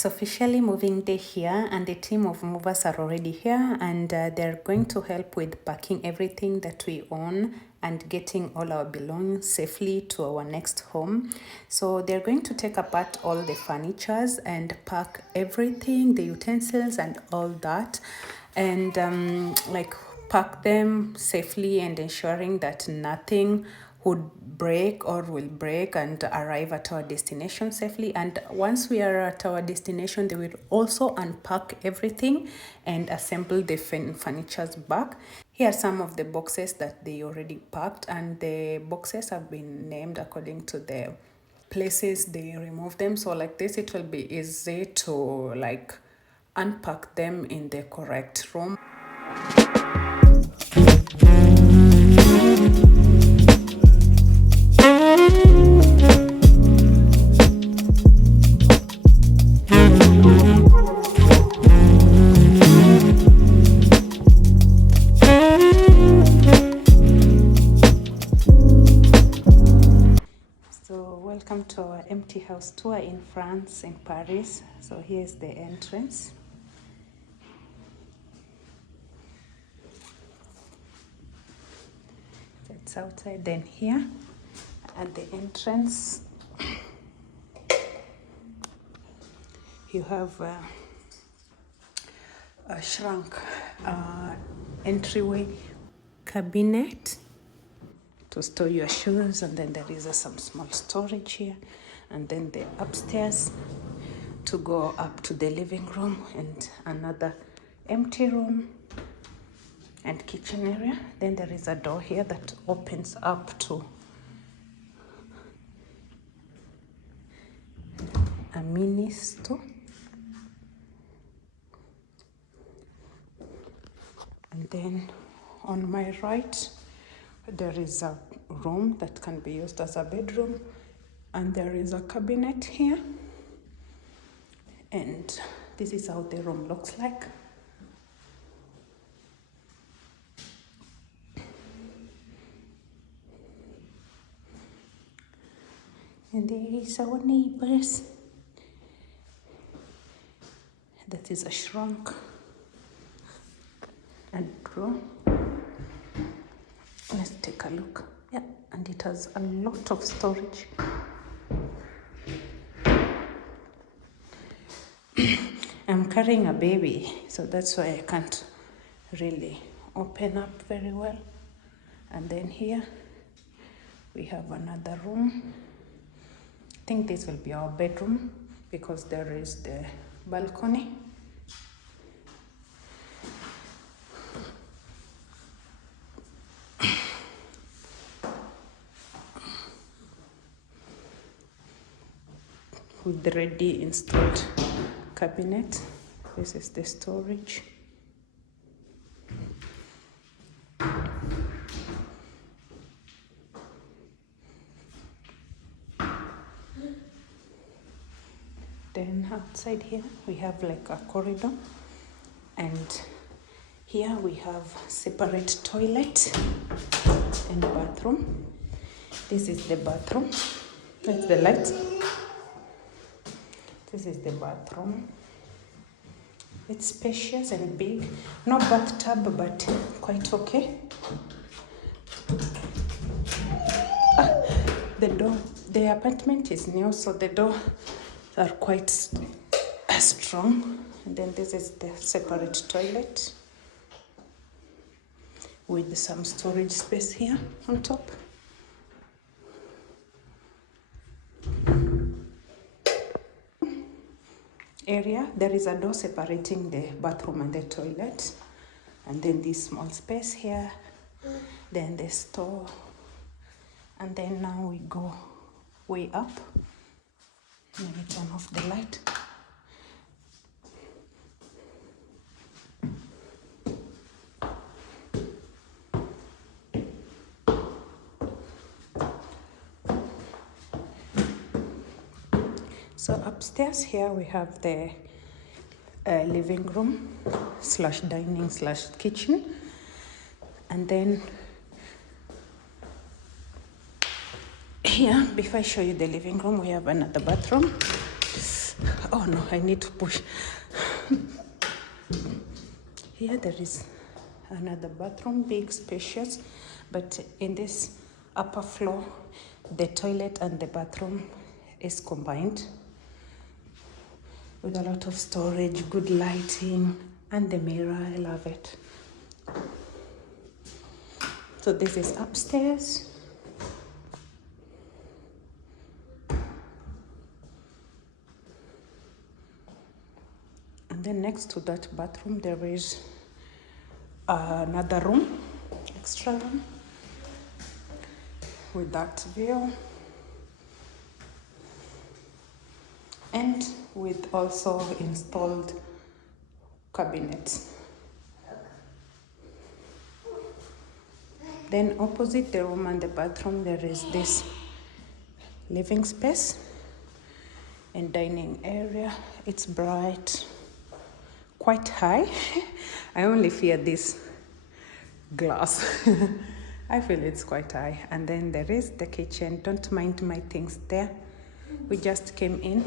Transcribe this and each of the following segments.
It's officially moving day here, and the team of movers are already here, and they're going to help with packing everything that we own and getting all our belongings safely to our next home. So they're going to take apart all the furnitures and pack everything, the utensils and all that, and like pack them safely and ensuring that nothing would break or will break and arrive at our destination safely. And once we are at our destination, they will also unpack everything and assemble the furnitures back. Here are some of the boxes that they already packed, and the boxes have been named according to the places they remove them. So like this, it will be easy to like unpack them in the correct room. Welcome to our empty house tour in France, in Paris. So here's the entrance. That's outside. Then here at the entrance you have a shrunk entryway cabinet to store your shoes, and then there is some small storage here, and then the upstairs to go up to the living room and another empty room and kitchen area. Then there is a door here that opens up to a mini store. And then on my right, there is a room that can be used as a bedroom, and there is a cabinet here, and this is how the room looks like. And there is our neighbors. That is a shrunk and drawer. Let's take a look. Yeah, and it has a lot of storage. I'm carrying a baby, so that's why I can't really open up very well. And then here we have another room. I think this will be our bedroom because there is the balcony. With the ready installed cabinet. This is the storage. Then outside here we have like a corridor, and here we have separate toilet and bathroom. This is the bathroom. That's the light. This is the bathroom. It's spacious and big. No bathtub, but quite okay. The door, the apartment is new, so the doors are quite strong. And then this is the separate toilet with some storage space here on top. Area, there is a door separating the bathroom and the toilet, and then this small space here, then the store, and then now we go way up. Let me turn off the light. So upstairs here we have the living room slash dining slash kitchen, and then here, before I show you the living room, we have another bathroom. Oh, Oh no, I need to push. Here there is another bathroom, big, spacious, but in this upper floor, the toilet and the bathroom is combined with a lot of storage, good lighting, and the mirror. I love it. So this is upstairs. And then next to that bathroom, there is another room, extra room, with that view. And with also installed cabinets. Then opposite the room and the bathroom, there is this living space and dining area. It's bright, quite high. I only fear this glass. I feel it's quite high. And then there is the kitchen. Don't mind my things there. We just came in.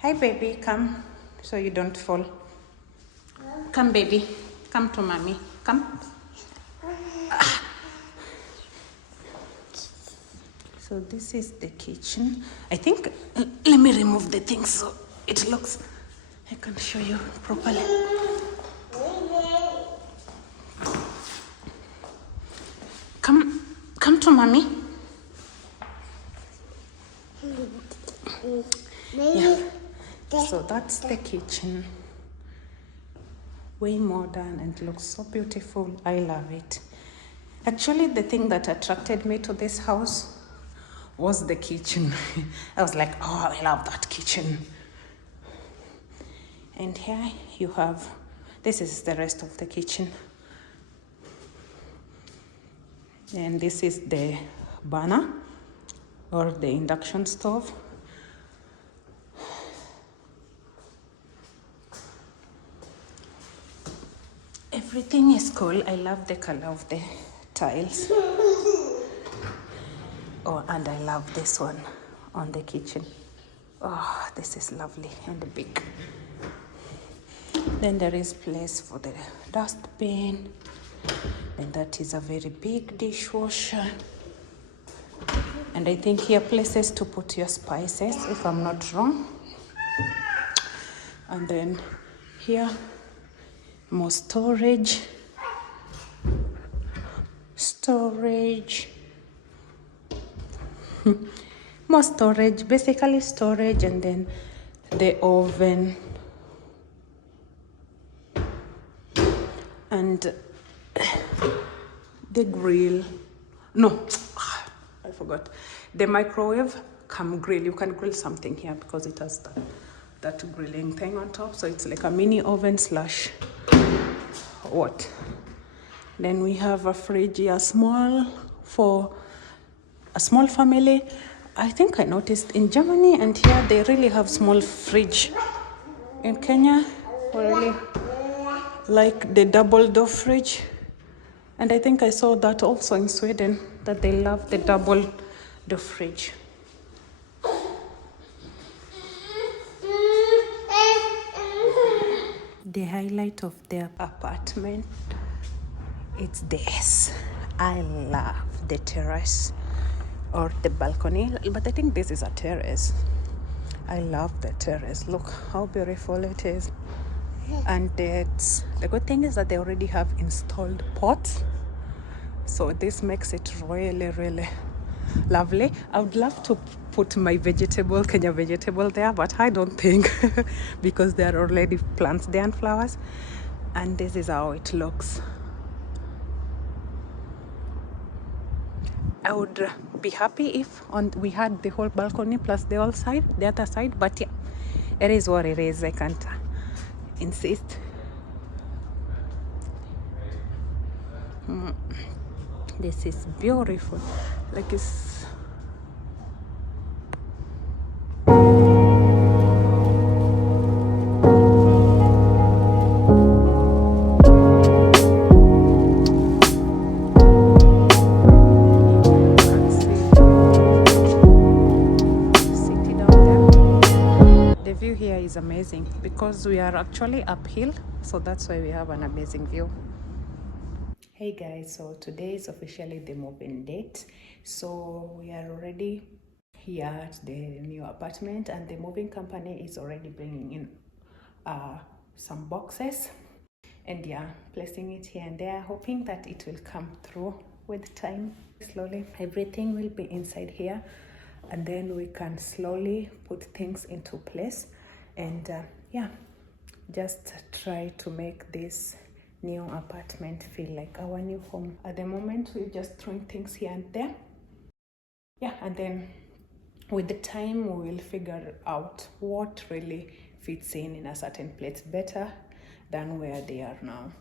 Hi baby, come so you don't fall. Come baby, come to mommy, come. So this is the kitchen. I think, let me remove the things so it looks, I can show you properly. Come to mommy. Yeah. So that's the kitchen. Way modern and looks so beautiful. I love it. Actually, the thing that attracted me to this house was the kitchen. I was like, oh, I love that kitchen. And here you have, this is the rest of the kitchen. And this is the burner or the induction stove. Everything is cool. I love the color of the tiles. Oh, and I love this one on the kitchen. Oh, this is lovely and big. Then there is place for the dustbin. And that is a very big dishwasher. And I think here places to put your spices, if I'm not wrong. And then here, more storage. More storage, basically storage, and then the oven. And the grill. No, I forgot. The microwave come grill. You can grill something here because it has that grilling thing on top. So it's like a mini oven slash what. Then we have a fridge here, small for a small family. I think I noticed in Germany and here they really have small fridge. In Kenya, we really like the double door fridge. And I think I saw that also in Sweden, that they love the double door fridge. The highlight of the apartment, it's this. I love the terrace or the balcony, but I think this is a terrace. I love the terrace. Look how beautiful it is. And the good thing is that they already have installed pots. So this makes it really, really lovely. I would love to put my Kenya vegetable there, but I don't think because there are already plants there and flowers. And this is how it looks. I would be happy if we had the whole balcony plus the other side, but yeah, it is what it is. I can't insist. This is beautiful. Like it's is amazing because we are actually uphill, so that's why we have an amazing view. Hey guys, so today is officially the move-in date. So we are already here at the new apartment, and the moving company is already bringing in some boxes, and yeah, placing it here and there, hoping that it will come through with time. Slowly everything will be inside here, and then we can slowly put things into place, and yeah, just try to make this new apartment feel like our new home. At the moment we're just throwing things here and there, yeah, and then with the time we will figure out what really fits in a certain place better than where they are now.